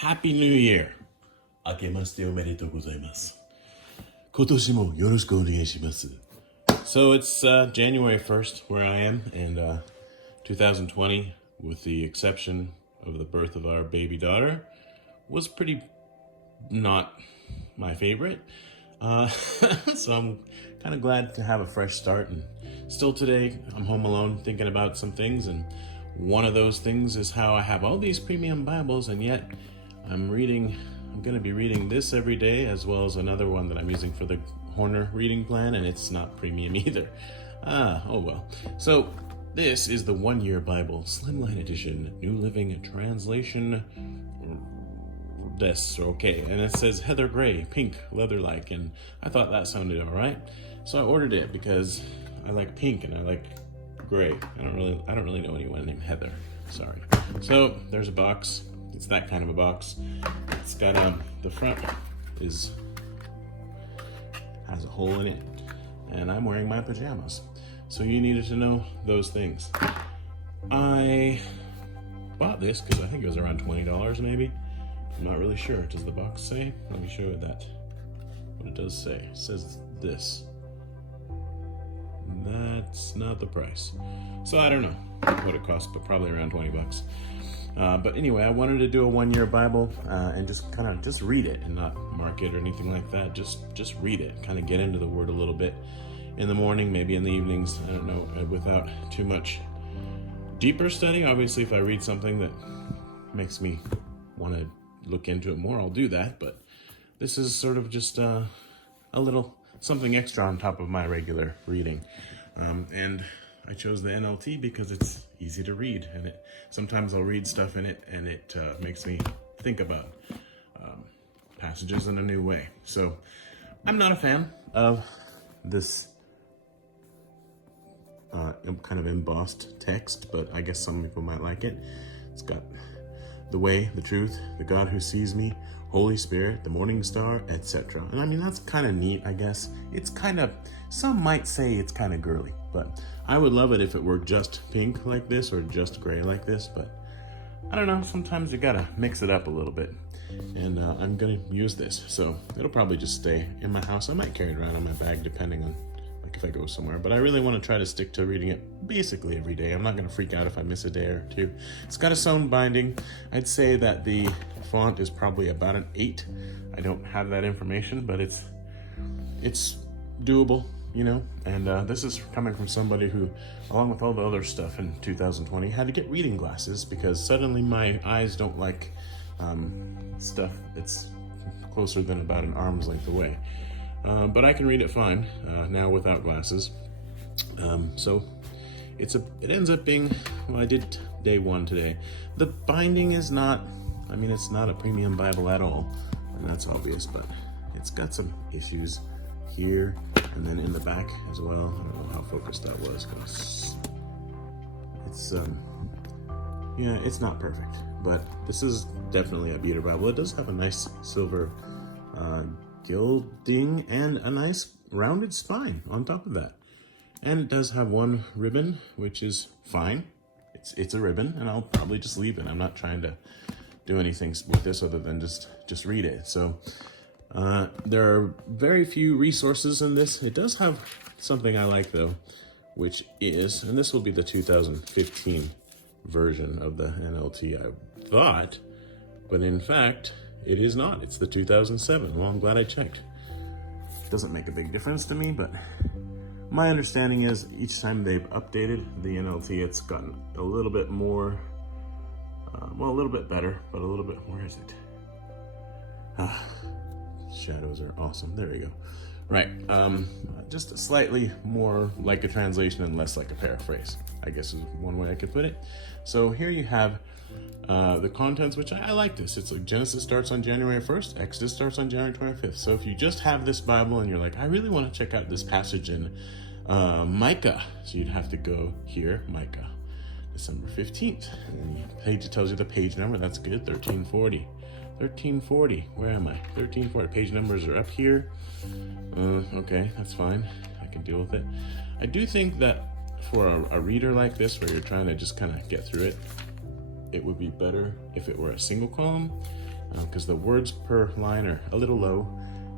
Happy New Year! 明けましておめでとうございます。今年もよろしくお願いします。So it's January 1st where I am, and 2020, with the exception of the birth of our baby daughter, was pretty not my favorite. So I'm kind of glad to have a fresh start. And still today, I'm home alone thinking about some things, and one of those things is how I have all these premium Bibles, and yet I'm going to be reading this every day, as well as another one that I'm using for the Horner reading plan, and it's not premium either. Oh well. So this is the 1 Year Bible, Slimline Edition, New Living Translation. This, okay, and it says Heather Gray, pink, LeatherLike, and I thought that sounded all right, so I ordered it because I like pink and I like gray. I don't really know anyone named Heather. Sorry. So there's a box. It's that kind of a box. It's got the front has a hole in it, and I'm wearing my pajamas. So you needed to know those things. I bought this because I think it was around $20 maybe. I'm not really sure. Does the box say? Let me show you what it does say. It says this. That's not the price. So I don't know what it costs, but probably around $20. But anyway, I wanted to do a 1 Year Bible and just read it and not mark it or anything like that. Just read it, kind of get into the Word a little bit in the morning, maybe in the evenings. I don't know, without too much deeper study. Obviously, if I read something that makes me want to look into it more, I'll do that, but this is sort of just a little something extra on top of my regular reading. And I chose the NLT because it's easy to read, and sometimes I'll read stuff in it and it makes me think about passages in a new way. So I'm not a fan of this kind of embossed text, but I guess some people might like it. It's got the way, the truth, the God who sees me, Holy Spirit, the morning star, etc. And I mean, that's kind of neat, I guess. It's kind of, some might say it's kind of girly, but I would love it if it were just pink like this or just gray like this, but I don't know, sometimes you gotta mix it up a little bit. And I'm gonna use this, so it'll probably just stay in my house. I might carry it around in my bag depending on if I go somewhere, but I really want to try to stick to reading it basically every day. I'm not going to freak out if I miss a day or two. It's got a sewn binding. I'd say that the font is probably about an 8. I don't have that information, but it's doable, you know. And this is coming from somebody who, along with all the other stuff in 2020, had to get reading glasses because suddenly my eyes don't like stuff that's closer than about an arm's length away. But I can read it fine now without glasses. So it ends up being, well, I did day 1 today. The binding is not, I mean, it's not a premium Bible at all, and that's obvious, but it's got some issues here and then in the back as well. I don't know how focused that was, because it's, yeah, it's not perfect, but this is definitely a beater Bible. It does have a nice silver gilding and a nice rounded spine on top of that, and it does have one ribbon, which is fine. It's a ribbon, and I'll probably just leave it. I'm not trying to do anything with this other than just read it. So there are very few resources in this. It does have something I like though, which is, and this will be the 2015 version of the NLT, I thought, but in fact it is not. It's the 2007. Well, I'm glad I checked. Doesn't make a big difference to me, but my understanding is each time they've updated the NLT, it's gotten a little bit more, well, a little bit better, but a little bit, where is it? Shadows are awesome. There we go. Right. Just slightly more like a translation and less like a paraphrase, I guess is one way I could put it. So here you have the contents, which I like this. It's like Genesis starts on January 1st, Exodus starts on January 25th. So if you just have this Bible and you're like, I really want to check out this passage in Micah, so you'd have to go here, Micah, December 15th. And the page, it tells you the page number. That's good, 1340. 1340, where am I? 1340, page numbers are up here. Okay, that's fine. I can deal with it. I do think that for a reader like this, where you're trying to just kind of get through it, it would be better if it were a single column. because the words per line are a little low,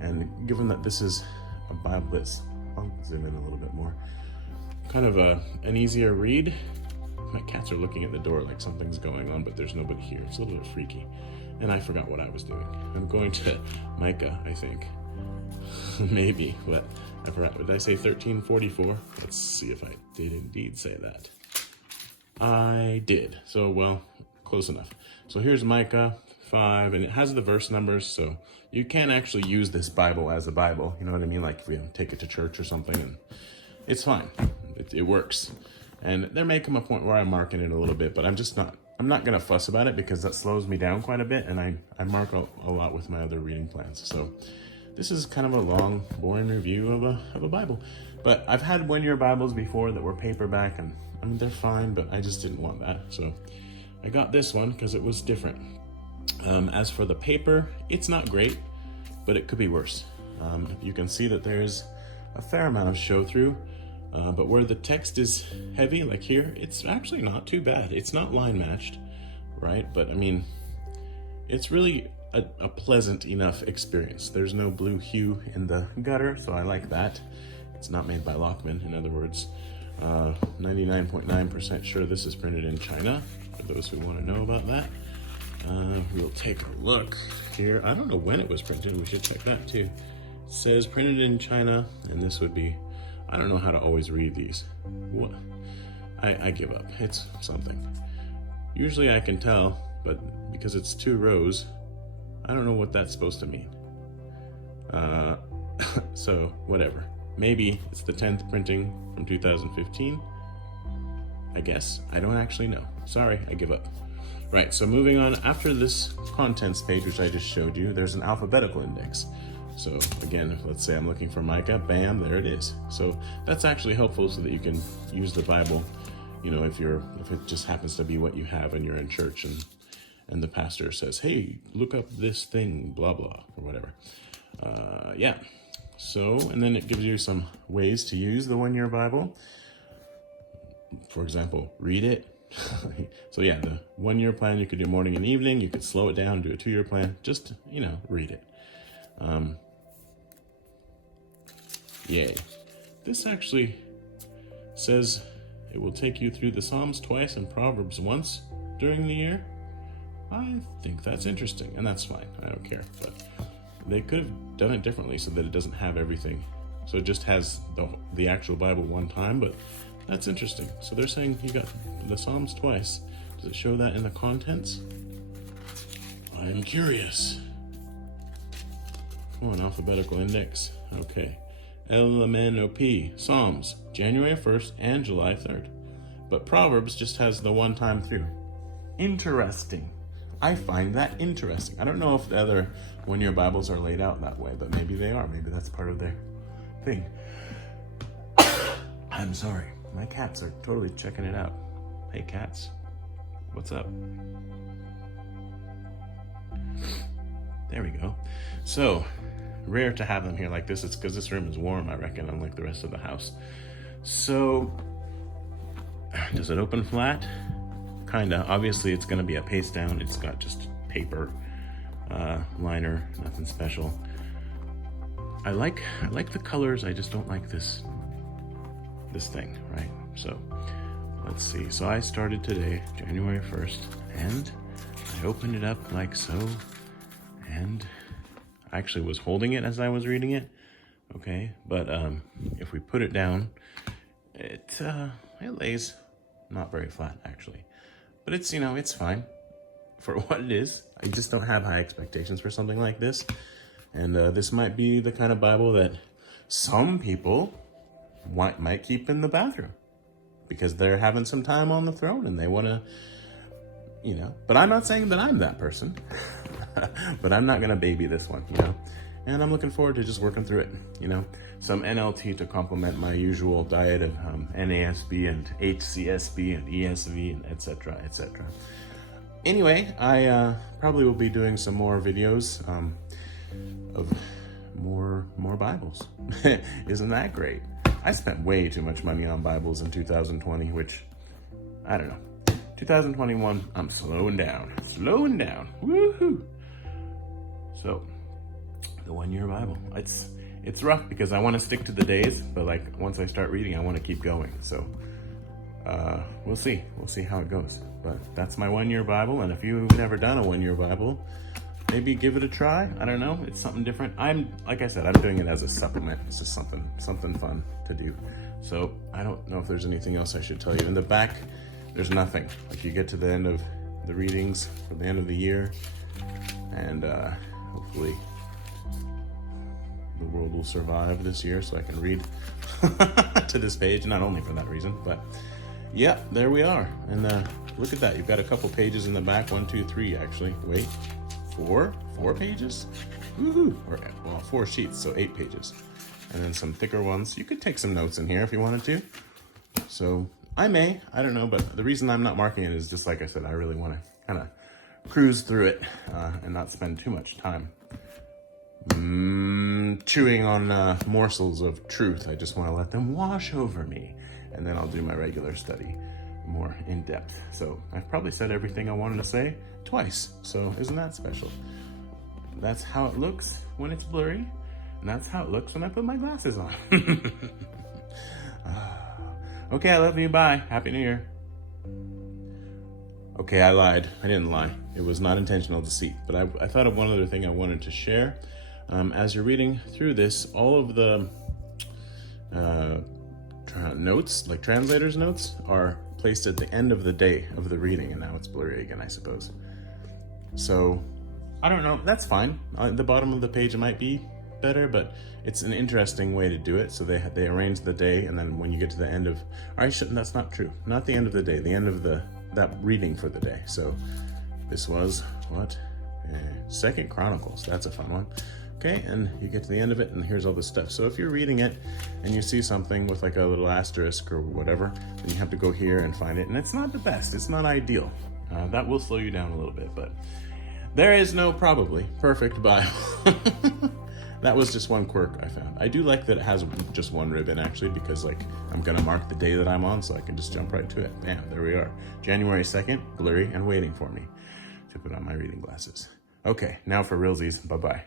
and given that this is a Bible that's, I'll zoom in a little bit more, kind of an easier read. My cats are looking at the door like something's going on, but there's nobody here. It's a little bit freaky. And I forgot what I was doing. I'm going to Micah, I think. Maybe, but I forgot. Did I say 1344? Let's see if I did indeed say that. I did. So, well, close enough. So here's Micah 5, and it has the verse numbers, so you can actually use this Bible as a Bible. You know what I mean? Like if we take it to church or something, and it's fine. It works. And there may come a point where I'm marking it a little bit, but I'm not going to fuss about it because that slows me down quite a bit, and I mark a lot with my other reading plans. So this is kind of a long, boring review of a Bible. But I've had one-year Bibles before that were paperback, and I mean, they're fine, but I just didn't want that. So I got this one because it was different. As for the paper, it's not great, but it could be worse. You can see that there's a fair amount of show through. But where the text is heavy, like here, it's actually not too bad. It's not line matched, right? But I mean, it's really a pleasant enough experience. There's no blue hue in the gutter, so I like that. It's not made by Lockman, in other words. 99.9% sure this is printed in China, for those who want to know about that. We'll take a look here. I don't know when it was printed. We should check that too. It says printed in China, and this would be, I don't know how to always read these. What? I give up. It's something. Usually I can tell, but because it's 2 rows, I don't know what that's supposed to mean. So whatever. Maybe it's the 10th printing from 2015. I guess. I don't actually know. Sorry, I give up. Right, so moving on. After this contents page, which I just showed you, there's an alphabetical index. So again, let's say I'm looking for Micah, bam, there it is. So that's actually helpful so that you can use the Bible, you know, if it just happens to be what you have and you're in church and the pastor says, hey, look up this thing, blah, blah, or whatever. Yeah. So, and then it gives you some ways to use the one-year Bible. For example, read it. So yeah, the one-year plan, you could do morning and evening. You could slow it down, do a 2-year plan. Just, you know, read it. Yay. This actually says it will take you through the Psalms twice and Proverbs once during the year. I think that's interesting, and that's fine. I don't care, but they could have done it differently so that it doesn't have everything. So it just has the actual Bible one time, but that's interesting. So they're saying you got the Psalms twice. Does it show that in the contents? I'm curious. Come on, alphabetical index. Okay. LMNOP, Psalms, January 1st and July 3rd. But Proverbs just has the one time through. Interesting. I find that interesting. I don't know if the other one-year Bibles are laid out that way, but maybe they are. Maybe that's part of their thing. I'm sorry. My cats are totally checking it out. Hey, cats. What's up? There we go. So, rare to have them here like this. It's because this room is warm, I reckon, unlike the rest of the house. So, does it open flat? Kinda. Obviously, it's going to be a paste down. It's got just paper liner, nothing special. I like the colors. I just don't like this thing, right? So, let's see. So I started today, January 1st, and I opened it up like so, and I actually was holding it as I was reading it. Okay, but if we put it down, it lays not very flat actually, but it's, you know, it's fine for what it is. I just don't have high expectations for something like this, and this might be the kind of Bible that some people might keep in the bathroom because they're having some time on the throne and they want to, you know. But I'm not saying that I'm that person. But I'm not gonna baby this one, you know. And I'm looking forward to just working through it, you know. Some NLT to complement my usual diet of NASB and HCSB and ESV and etc. etc. Anyway, I probably will be doing some more videos of more Bibles. Isn't that great? I spent way too much money on Bibles in 2020, which, I don't know. 2021, I'm slowing down. Woohoo! So the 1 Year Bible, it's rough because I want to stick to the days, but like once I start reading, I want to keep going. So we'll see how it goes. But that's my 1 Year Bible. And if you've never done a 1 Year Bible, maybe give it a try. I don't know. It's something different. Like I said, I'm doing it as a supplement. It's just something fun to do. So I don't know if there's anything else I should tell you. In the back, there's nothing. Like you get to the end of the readings for the end of the year, and hopefully the world will survive this year so I can read to this page, not only for that reason, but yeah, there we are. And look at that. You've got a couple pages in the back. 1, 2, 3, actually. Wait, four pages? Woohoo! Or, well, 4 sheets, so 8 pages. And then some thicker ones. You could take some notes in here if you wanted to. So I don't know, but the reason I'm not marking it is just like I said, I really want to kind of cruise through it and not spend too much time chewing on morsels of truth. I just want to let them wash over me, and then I'll do my regular study more in depth. So I've probably said everything I wanted to say twice, so isn't that special? That's how it looks when it's blurry, and that's how it looks when I put my glasses on. Okay, I love you, bye. Happy New Year. Okay, I lied. I didn't lie. It was not intentional deceit, but I thought of one other thing I wanted to share. As you're reading through this, all of the notes, like translator's notes, are placed at the end of the day of the reading, and now it's blurry again, I suppose. So, I don't know, that's fine. At the bottom of the page it might be better, but it's an interesting way to do it. So they arrange the day, and then when you get to the end of, that's not true. Not the end of the day, the end of that reading for the day. So this was what? 2nd Chronicles. That's a fun one. Okay, and you get to the end of it, and here's all the stuff. So if you're reading it and you see something with like a little asterisk or whatever, then you have to go here and find it. And it's not the best. It's not ideal. That will slow you down a little bit, but there is no probably perfect Bible. That was just one quirk I found. I do like that it has just one ribbon, actually, because like I'm gonna mark the day that I'm on, so I can just jump right to it. Bam, there we are. January 2nd, blurry and waiting for me to put on my reading glasses. Okay, now for realsies, bye-bye.